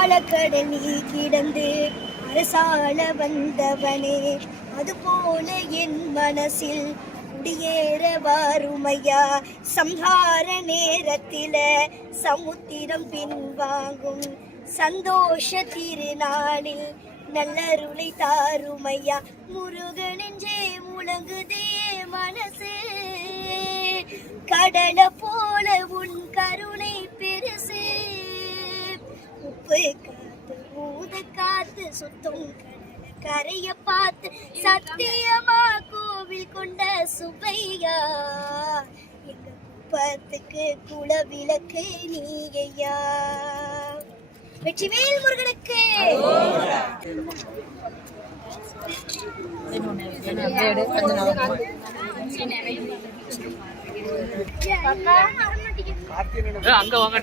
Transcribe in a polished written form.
ஆழக்கடல் நீ கிடந்து அரசாள வந்தவனே, அதுபோல என் மனசில் குடியேற வாருமையா. சம்ஹார நேரத்தில சமுத்திரம் பின்வாங்கும் சந்தோஷ திருநாளில் நல்லருளை தாருமையா. முருகனென்றே முழங்குதே மனசு, கடல போல உன் கருணை பெருசு. உப்பு காத்து ஊத காத்து சுத்தம் கடல கரைய பார்த்து சத்தியமா கோவில் கொண்ட சுப்பையா. எங்க குப்பத்துக்கு குல விளக்கு நீயா. வெற்றிவேல் முருகனுக்கு. அங்க வாங்க.